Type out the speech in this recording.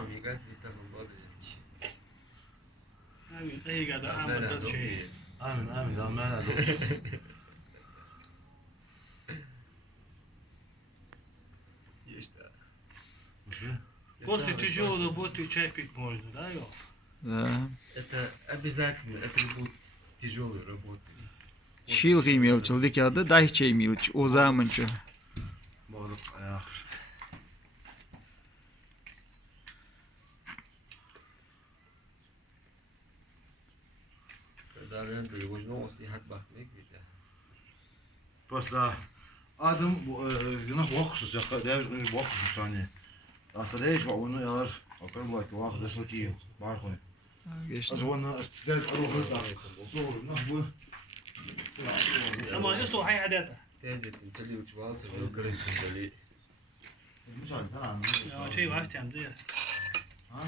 mica vita con modo di Amin, iyi kadar Ahmet'te şey. Amin, Allah'a emanet olsun. işte. Конституцию bu çekip boydu da yok. Это обязательно, это будет тяжелая работа. Şil kıymelçilik adı dahi çeymilç o zamançı. Balık ayak. Когда я перевожу, я bakmak bir Просто adım bu günah vakıfsız ya devş günah vakıfsız yani. Aslında onu yalar. Akar bu ayı vakıf destek iyi. Var koy. Geçti. Az onu istirahat alıp da. Zor nah bu. Ama işte o hayata. Teyze timsali uçval çabuk kırın timsali. Müsaade sana. Ya şey var temde ya. Ha?